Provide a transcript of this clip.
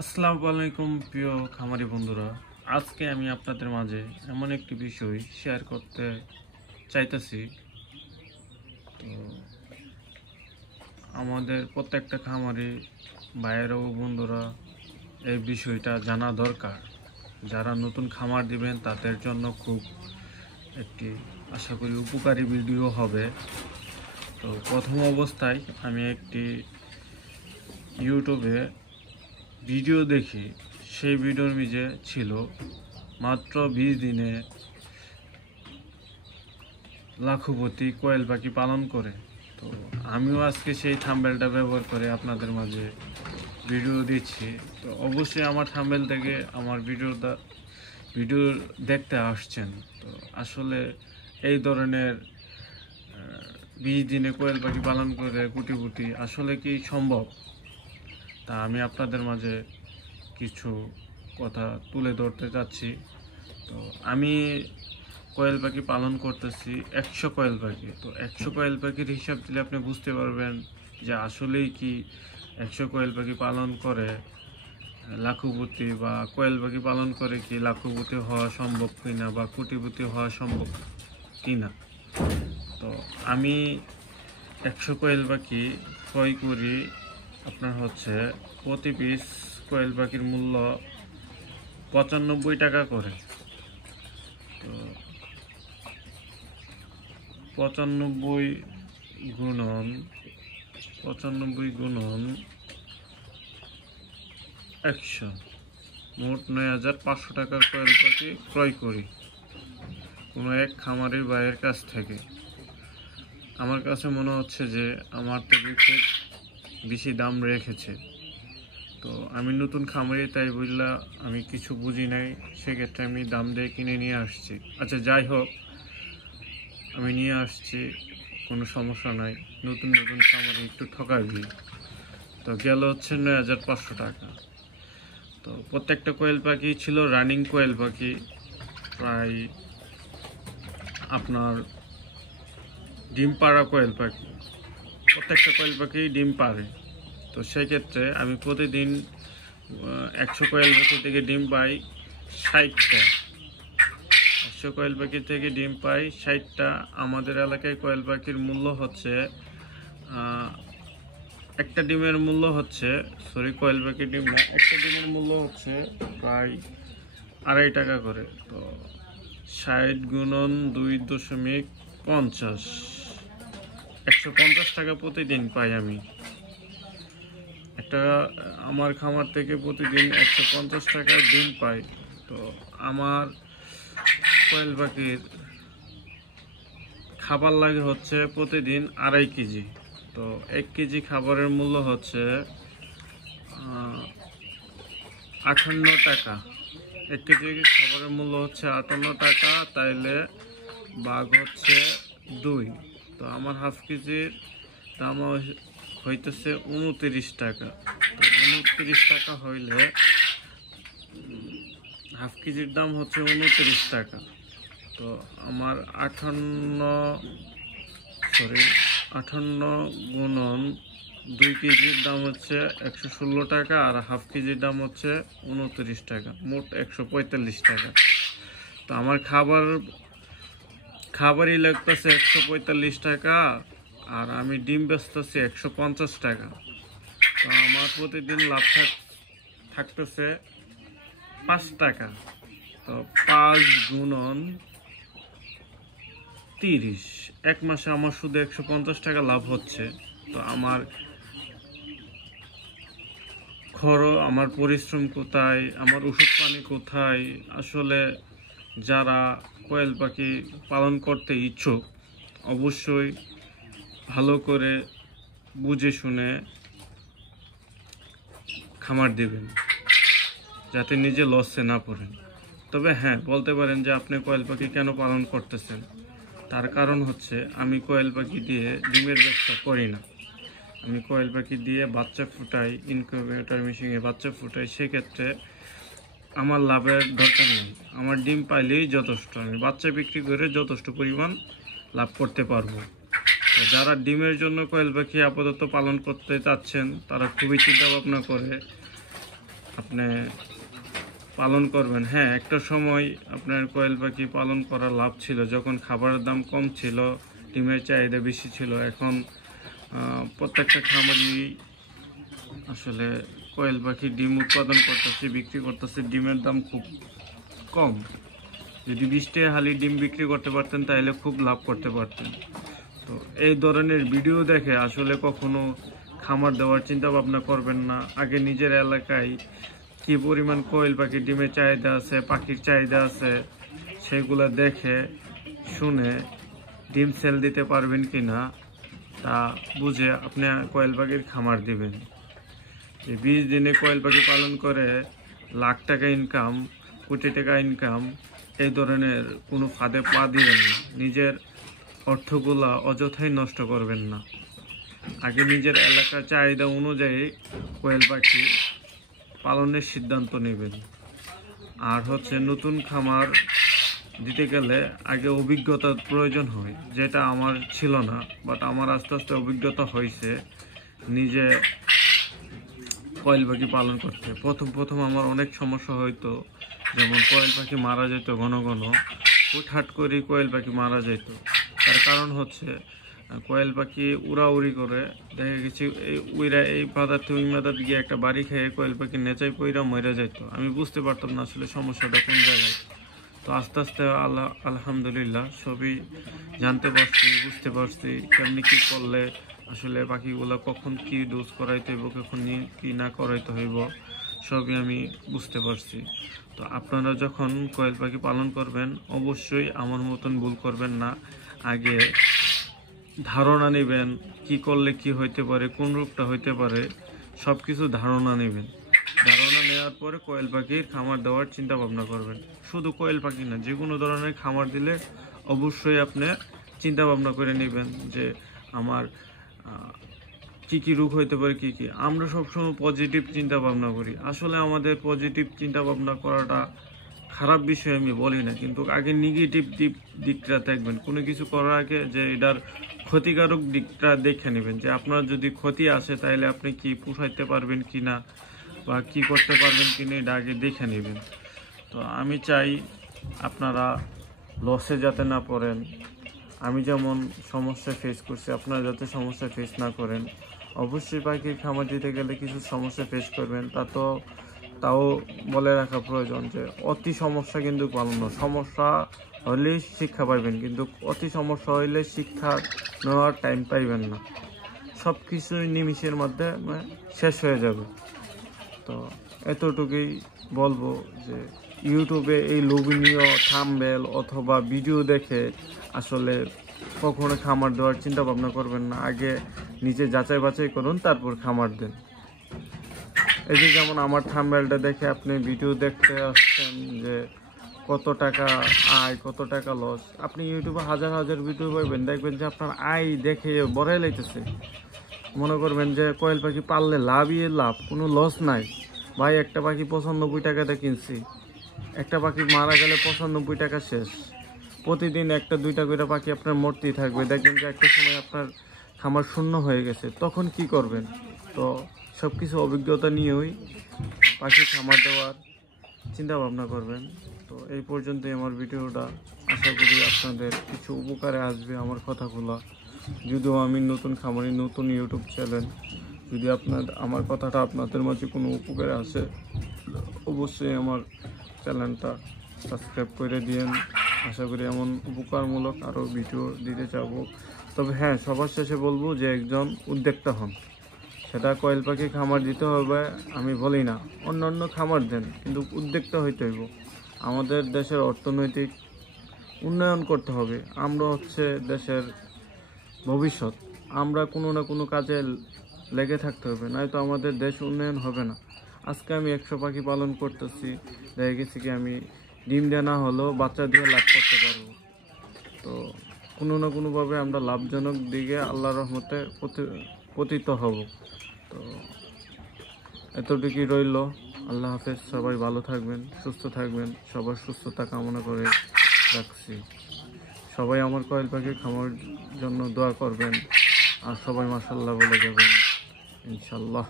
আসসালামু আলাইকুম প্রিয় খামারি বন্ধুরা। আজকে আমি আপনাদের মাঝে এমন একটি বিষয় শেয়ার করতে চাইতেছি। তো আমাদের প্রত্যেকটা খামারি ভাইয়েরা ও বন্ধুরা এই বিষয়টা জানা দরকার। যারা নতুন খামার দিবেন তাদের জন্য খুব একটি আশা করি উপকারী ভিডিও হবে। তো প্রথম অবস্থায় আমি একটি ইউটিউবে ভিডিও দেখি, সেই ভিডিওর নিচে ছিল মাত্র 20 দিনে লাখপতি কোয়েল পাখি পালন করে। তো আমিও আজকে সেই থাম্বনেলটা ব্যবহার করে আপনাদের মাঝে ভিডিও দিচ্ছি। তো অবশ্যই আমার থাম্বনেল থেকে আমার ভিডিও দেখতে আসছেন। তো আসলে এই ধরনের 20 দিনে কোয়েল পাখি পালন করে কোটিপতি আসলে কি সম্ভব, তা আমি আপনাদের মাঝে কিছু কথা তুলে ধরতে চাচ্ছি। তো আমি কোয়েল পাখি পালন করতেছি 100 কোয়েল পাখি। তো 100 কোয়েল পাখির হিসাব দিলে আপনি বুঝতে পারবেন যে আসলেই কি 100 কোয়েল পাখি পালন করে লাখপতি, বা কোয়েল পাখি পালন করে কি লাখপতি হওয়া সম্ভব কিনা বা কোটিপতি হওয়া সম্ভব কিনা। তো আমি 100 কোয়েল পাখি ক্রয় করি, আপনার হচ্ছে প্রতি পিস কোয়েল পাখির মূল্য 95 টাকা করে। তো 95 গুণন 100, মোট 9,500 টাকার কোয়েল পাখি ক্রয় করি কোনো এক খামারি ভাইয়ের কাছ থেকে। আমার কাছে মনে হচ্ছে যে আমার থেকে খুব বেশি দাম রেখেছে। তো আমি নতুন খামারি, তাই বুঝলা আমি কিছু বুঝি নাই, সেক্ষেত্রে আমি দাম দিয়ে কিনে নিয়ে আসছি। আচ্ছা যাই হোক, আমি নিয়ে আসছি, কোনো সমস্যা নাই। নতুন খামারি একটু ঠকাবি। তো গেল হচ্ছে 9,500 টাকা। তো প্রত্যেকটা কোয়েল পাখি ছিল রানিং কোয়েল পাখি, প্রায় আপনার ডিম পাড়া কোয়েল পাখি। প্রত্যেকটা কোয়েল পাখি ডিম পাড়ে। তো সেক্ষেত্রে আমি প্রতিদিন 100 কোয়েল পাখি থেকে ডিম পাই 60টা। 100 কোয়েল পাখি থেকে ডিম পাই 60টা। আমাদের এলাকায় কোয়েল পাখির মূল্য হচ্ছে একটা ডিমের মূল্য হচ্ছে, কোয়েল পাখির ডিম না, একটা ডিমের মূল্য হচ্ছে প্রায় 2.5 টাকা করে। তো 60 গুণন 2.50, 150 টাকা প্রতিদিন পাই আমি। আমার খামার থেকে প্রতিদিন 150 টাকার ডিম পাই। তো আমার কোয়েল পাখির খাবার লাগে হচ্ছে প্রতিদিন 2.5 কেজি। তো 1 কেজি খাবারের মূল্য হচ্ছে 58 টাকা। 1 কেজি খাবারের মূল্য হচ্ছে 58 টাকা, তাইলে ভাগ হচ্ছে 2। তো আমার হাফ কেজির দাম হইতেছে 29 টাকা। তো 29 টাকা হইলে হাফ কেজির দাম হচ্ছে 29 টাকা। তো আমার 58 গুণন 2 কেজির দাম হচ্ছে 116 টাকা, আর হাফ কেজির দাম হচ্ছে 29 টাকা, মোট 145 টাকা। তো আমার খাবারই লাগতেছে 145 টাকা, আর আমি ডিম বেচতেছি 150 টাকা। তো আমার প্রতিদিন লাভ থাকতেছে 5 টাকা। তো 5 গুণন 30, এক মাসে আমার শুধু 150 টাকা লাভ হচ্ছে। তো আমার আমার পরিশ্রম কোথায়, আমার ওষুধ পানি কোথায়? আসলে যারা কোয়েল পাখি পালন করতে ইচ্ছুক অবশ্যই ভালো করে বুঝে শুনে খামার দিবেন, যাতে নিজে লসে না পড়েন। তবে হ্যাঁ, বলতে পারেন যে আপনি কোয়েল পাখি কেন পালন করতেছেন। তার কারণ হচ্ছে আমি কোয়েল পাখি দিয়ে ডিমের ব্যবসা করি না। আমি কোয়েল পাখি দিয়ে বাচ্চা ফুটাই, ইনকিউবেটর মেশিনে বাচ্চা ফুটাই। সেক্ষেত্রে আমার লাভের দরকার নেই, আমার ডিম পাইলেই যথেষ্ট। আমি বাচ্চা বিক্রি করে যথেষ্ট পরিমাণ লাভ করতে পারবো। তো যারা ডিমের জন্য কোয়েল পাখি আপাতত পালন করতে চাচ্ছেন, তারা খুবই চিন্তা ভাবনা করে আপনি পালন করবেন। হ্যাঁ, একটা সময় আপনার কোয়েল পাখি পালন করা লাভ ছিল, যখন খাবারের দাম কম ছিল, ডিমের চাহিদা বেশি ছিল। এখন প্রত্যেকটা খামারই আসলে কোয়েল পাখি ডিম উৎপাদন করতেছে, বিক্রি করতেছে, ডিমের দাম খুব কম। যদি 20 টাকা হালি ডিম বিক্রি করতে পারতেন তাহলে খুব লাভ করতে পারতেন। তো এই ধরনের ভিডিও দেখে আসলে কখনো খামার দেওয়ার চিন্তা ভাবনা করবেন না। আগে নিজের এলাকায় কি পরিমাণ কোয়েল পাখির ডিমের চাহিদা আছে, পাখির চাহিদা আছে, সেগুলো দেখে শুনে ডিম সেল দিতে পারবেন কিনা তা বুঝে আপনি কোয়েল পাখির খামার দিবেন। যে 20 দিনে কোয়েল পাখি পালন করে লাখ টাকা ইনকাম, কোটি টাকা ইনকাম, এই ধরনের কোনো ফাঁদে পা দিবেন না। নিজের অর্থগুলা অযথাই নষ্ট করবেন না। আগে নিজের এলাকার চাহিদা অনুযায়ী কোয়েল পাখি পালনের সিদ্ধান্ত নেবেন। আর হচ্ছে নতুন খামার দিতে গেলে আগে অভিজ্ঞতার প্রয়োজন হয়, যেটা আমার ছিল না, বাট আমার আস্তে আস্তে অভিজ্ঞতা হয়েছে নিজে কোয়েল পাখি পালন করতে। প্রথম আমার অনেক সমস্যা হইতো, যেমন কোয়েল পাখি মারা যেত ঘন ঘন, হুটহাট করে কোয়েল পাখি মারা যেত। তার কারণ হচ্ছে কোয়েল পাখি উড়াউড়ি করে, দেখা গেছে এই পাদার্থে ওই মাদার গিয়ে একটা বাড়ি খেয়ে কোয়েল পাখি নেচাই পইরা মরে যেত। আমি বুঝতে পারতাম না আসলে সমস্যাটা কোন জায়গায়। তো আস্তে আস্তে আলহামদুলিল্লাহ সবই জানতে পারছি, বুঝতে পারছি কেমনি কি করলে আসলে পাখিগুলো কখন কি ডোজ করাইতে হইব, কখন কি না করাইতে হইব, সবই আমি বুঝতে পারছি। তো আপনারা যখন কোয়েল পাখি পালন করবেন অবশ্যই আমার মতন ভুল করবেন না। আগে ধারণা নেবেন কি করলে কি হইতে পারে, কোন রোগটা হইতে পারে, সব কিছু ধারণা নেবেন। ধারণা নেওয়ার পরে কোয়েল পাখির খামার দেওয়ার চিন্তা ভাবনা করবেন। শুধু কোয়েল পাখি না, যে কোনো ধরনের খামার দিলে অবশ্যই আপনি চিন্তা ভাবনা করে নেবেন যে আমার কি কি রোগ হইতে পারে, কি কি। আমরা সবসময় পজিটিভ চিন্তা ভাবনা করি। আসলে আমাদের পজিটিভ চিন্তা ভাবনা করাটা খারাপ বিষয় আমি বলি না, কিন্তু আগে নেগেটিভ দিকটা দেখবেন। কোনো কিছু করার আগে যে এটার ক্ষতিকারক দিকটা দেখে নেবেন, যে আপনার যদি ক্ষতি আসে তাহলে আপনি কি পোষাইতে পারবেন কি না, বা কি করতে পারবেন কি না, এটা আগে দেখে নেবেন। তো আমি চাই আপনারা লসে যাতে না পড়েন। আমি যেমন সমস্যা ফেস করছি, আপনারা যাতে সমস্যা ফেস না করেন। অবশ্যই পাখির খামার দিতে গেলে কিছু সমস্যা ফেস করবেন, তাও বলে রাখা প্রয়োজন যে অতি সমস্যা কিন্তু ভালো না। সমস্যা হলেই শিক্ষা পাইবেন, কিন্তু অতি সমস্যা হইলে শিক্ষা নেওয়ার টাইম পাইবেন না। সব কিছুই নিমিষের মধ্যে শেষ হয়ে যাবে। তো এতটুকুই বলবো যে ইউটিউবে এই লোভনীয় থাম্বনেল অথবা ভিডিও দেখে আসলে কখনো খামার দেওয়ার চিন্তা ভাবনা করবেন না। আগে নিজে যাচাই বাছাই করুন, তারপর খামার দেন। এই যে যেমন আমার থাম্বনেলটা দেখে আপনি ভিডিও দেখতে আসছেন যে কত টাকা আয়, কত টাকা লস। আপনি ইউটিউবে হাজার হাজার ভিডিও পাইবেন, দেখবেন যে আপনার আয় দেখে বড়াই লাইতেছে। মনে করবেন যে কোয়েল পাখি পাললে লাভই লাভ, কোনো লস নাই। ভাই একটা পাখি 95 টাকাতে কিনছি, একটা পাখি মারা গেলে 95 টাকা শেষ। প্রতিদিন একটা দুইটা করে পাখি আপনার মরতেই থাকবে। দেখবেন যে একটা সময় আপনার খামার শূন্য হয়ে গেছে, তখন কি করবেন? তো সব কিছু অভিজ্ঞতা নিয়েই পাখি খামার দেওয়ার চিন্তা ভাবনা করবেন। তো এই পর্যন্তই আমার ভিডিওটা। আশা করি আপনাদের কিছু উপকারে আসবে আমার কথাগুলো। যদিও আমি নতুন খামারি, নতুন ইউটিউব চ্যানেল, যদি আমার কথাটা আপনাদের মাঝে কোনো উপকারে আসে অবশ্যই আমার চ্যানেলটা সাবস্ক্রাইব করে দিয়েন। আশা করি এমন উপকারমূলক আরও ভিডিও দিতে চাবো। তবে হ্যাঁ, সবার শেষে বলবো যে একজন উদ্যোক্তা হন। সেটা কোয়েল পাখি খামার দিতে হবে আমি বলি না, অন্য খামার দেন, কিন্তু উদ্যোক্তা হইতে হইব। আমাদের দেশের অর্থনৈতিক উন্নয়ন করতে হবে। আমরা হচ্ছে দেশের ভবিষ্যৎ। আমরা কোনো না কোনো কাজে লেগে থাকতে হবে, নয়তো আমাদের দেশ উন্নয়ন হবে না। আজকে আমি 100 পাখি পালন করতেছি, দেখা গেছে কি আমি ডিম দেওয়া না হলেও বাচ্চা দিয়ে লাভ করতে পারবো। তো কোনো না কোনোভাবে আমরা লাভজনক দিকে আল্লাহর রহমতে পতিত হব। তো এতটুকুই রইল। আল্লাহ হাফেজ। সবাই ভালো থাকবেন, সুস্থ থাকবেন। সবার সুস্থতা কামনা করে রাখছি। সবাই আমার কোয়েল পাখি খামার জন্য দোয়া করবেন, আর সবাই মাশাআল্লাহ বলে যাবেন ইনশাল্লাহ।